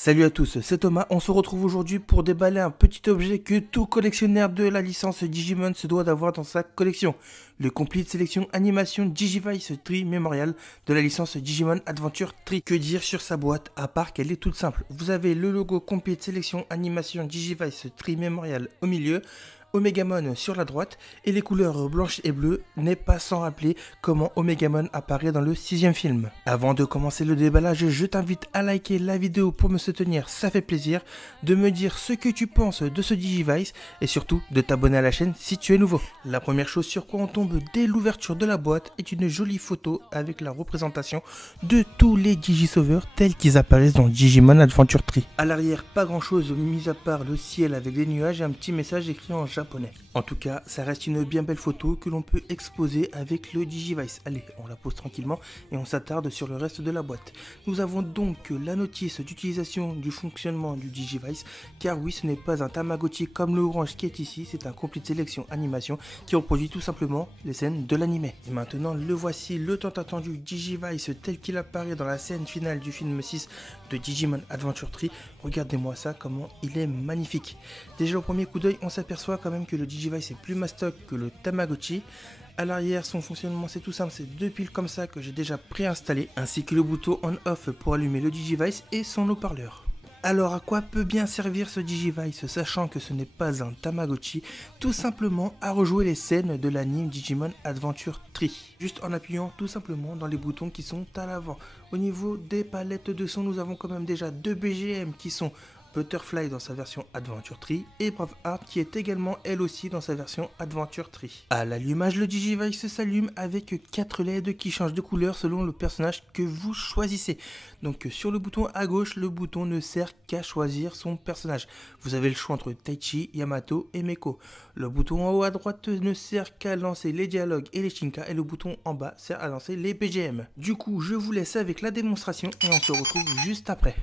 Salut à tous, c'est Thomas, on se retrouve aujourd'hui pour déballer un petit objet que tout collectionneur de la licence Digimon se doit d'avoir dans sa collection. Le Complete Sélection Animation Digivice Tree Memorial de la licence Digimon Adventure Tree. Que dire sur sa boîte, à part qu'elle est toute simple. Vous avez le logo Complete Sélection Animation Digivice Tree Memorial au milieu, Omegamon sur la droite, et les couleurs blanches et bleues n'est pas sans rappeler comment Omegamon apparaît dans le 6e film. Avant de commencer le déballage, je t'invite à liker la vidéo pour me soutenir, ça fait plaisir, de me dire ce que tu penses de ce Digivice et surtout de t'abonner à la chaîne si tu es nouveau. La première chose sur quoi on tombe dès l'ouverture de la boîte est une jolie photo avec la représentation de tous les Digisauveurs tels qu'ils apparaissent dans Digimon Adventure Tree. À l'arrière, pas grand chose mis à part le ciel avec des nuages et un petit message écrit en japonais. En tout cas, ça reste une bien belle photo que l'on peut exposer avec le Digivice. Allez, on la pose tranquillement et on s'attarde sur le reste de la boîte. Nous avons donc la notice d'utilisation du fonctionnement du Digivice, car oui, ce n'est pas un Tamagotchi comme le orange qui est ici, c'est un Complete Sélection Animation qui reproduit tout simplement les scènes de l'anime. Et maintenant, le voici, le tant attendu Digivice tel qu'il apparaît dans la scène finale du film 6 de Digimon Adventure Tree. Regardez-moi ça, comment il est magnifique. Déjà au premier coup d'œil, on s'aperçoit quand même que le Digivice est plus mastoc que le Tamagotchi. À l'arrière, son fonctionnement c'est tout simple, c'est deux piles comme ça que j'ai déjà préinstallées, ainsi que le bouton on-off pour allumer le Digivice et son haut-parleur. Alors à quoi peut bien servir ce Digivice, sachant que ce n'est pas un Tamagotchi? Tout simplement à rejouer les scènes de l'anime Digimon Adventure Tree, juste en appuyant tout simplement dans les boutons qui sont à l'avant. Au niveau des palettes de son, nous avons quand même déjà deux BGM qui sont Butterfly dans sa version Adventure Tree et Braveheart qui est également elle aussi dans sa version Adventure Tree. À l'allumage, le Digivice s'allume avec 4 LED qui changent de couleur selon le personnage que vous choisissez. Donc sur le bouton à gauche, le bouton ne sert qu'à choisir son personnage. Vous avez le choix entre Taichi, Yamato et Meko. Le bouton en haut à droite ne sert qu'à lancer les dialogues et les Shinka et le bouton en bas sert à lancer les BGM. Du coup, je vous laisse avec la démonstration et on se retrouve juste après.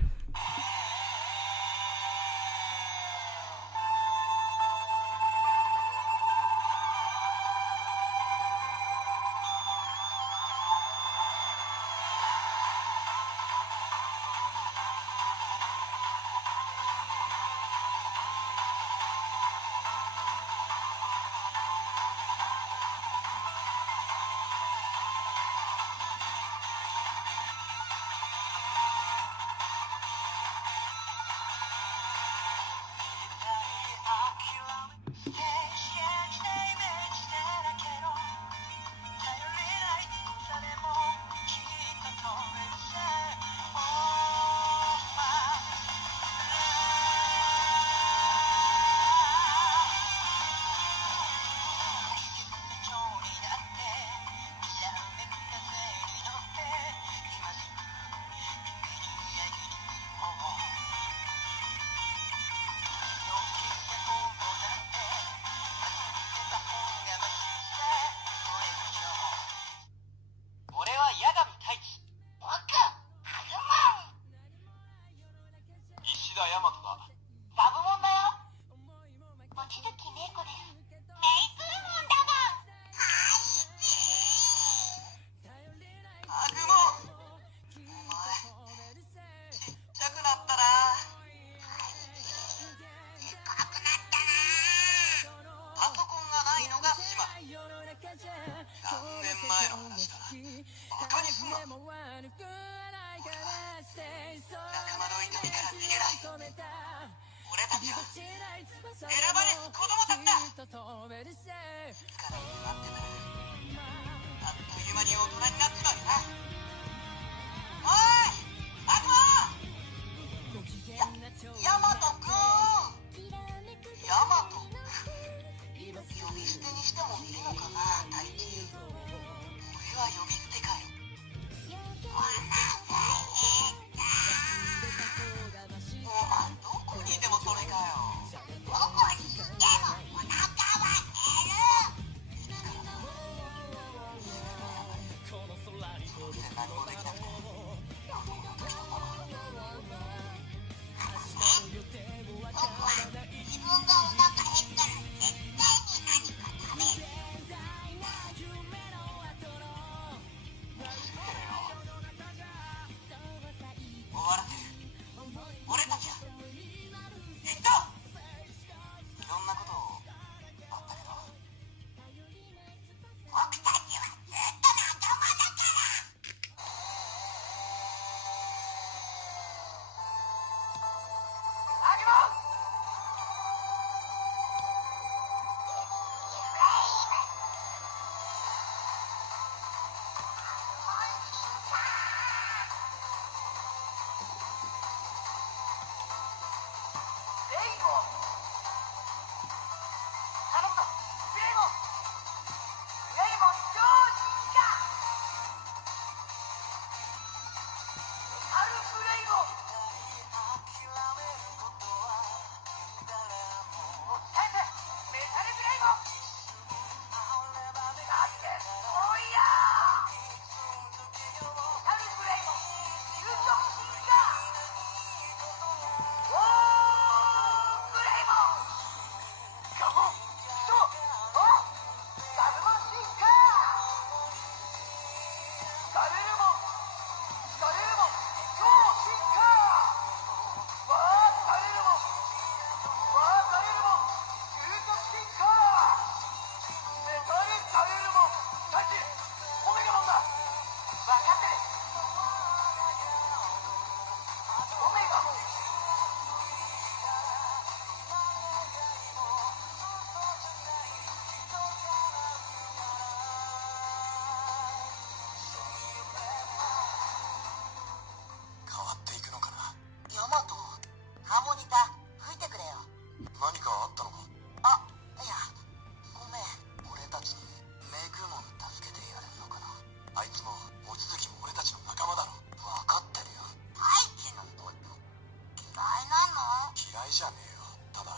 いじゃねえよ。ただ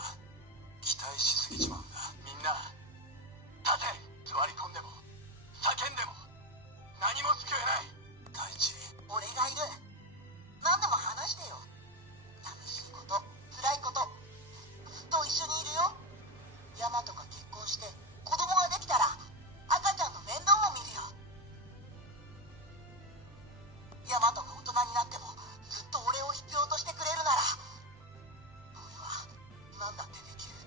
期待しすぎちまうんだ。みんな立て。座り込んでも叫んでも何も救えない。大地、俺がいる。何でも話してよ。寂しいこと、辛いこと、ずっと一緒にいるよ。ヤマトが結婚して子供ができたら赤ちゃんの面倒も見るよ。ヤマトが大人になってもずっと俺を必要としてくれるなら、俺は何だってできる。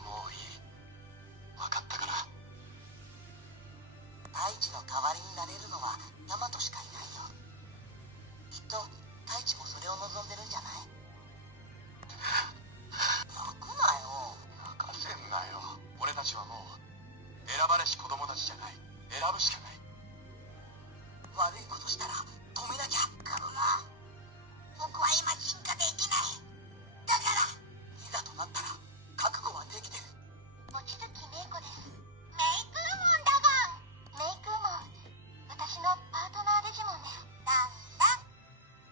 もういい。分かったから。大地の代わりになれるのはヤマトしかいないよ。きっと大地もそれを望んでるんじゃない？泣くなよ。泣かせんなよ。俺たちはもう選ばれし子供たちじゃない。選ぶしかない。悪いことしたら止めなきゃ。カブマ、僕は今進化できない。だからいざとなったら覚悟はできてる。望月メイコです。メイクーモンだがん。メイクーモン、私のパートナーデジモンです。なんだ。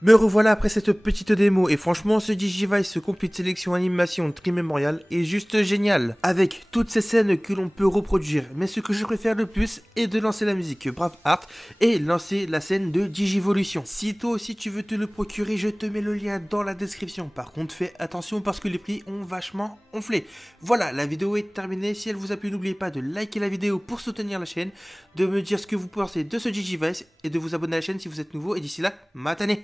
Me revoilà après cette petite démo et franchement ce Digivice, ce Complete Sélection Animation Trimémorial est juste génial avec toutes ces scènes que l'on peut reproduire. Mais ce que je préfère le plus est de lancer la musique Braveheart et lancer la scène de Digivolution. Si toi aussi tu veux te le procurer, je te mets le lien dans la description. Par contre fais attention parce que les prix ont vachement enflé. Voilà, la vidéo est terminée. Si elle vous a plu, n'oubliez pas de liker la vidéo pour soutenir la chaîne, de me dire ce que vous pensez de ce Digivice et de vous abonner à la chaîne si vous êtes nouveau. Et d'ici là, matane!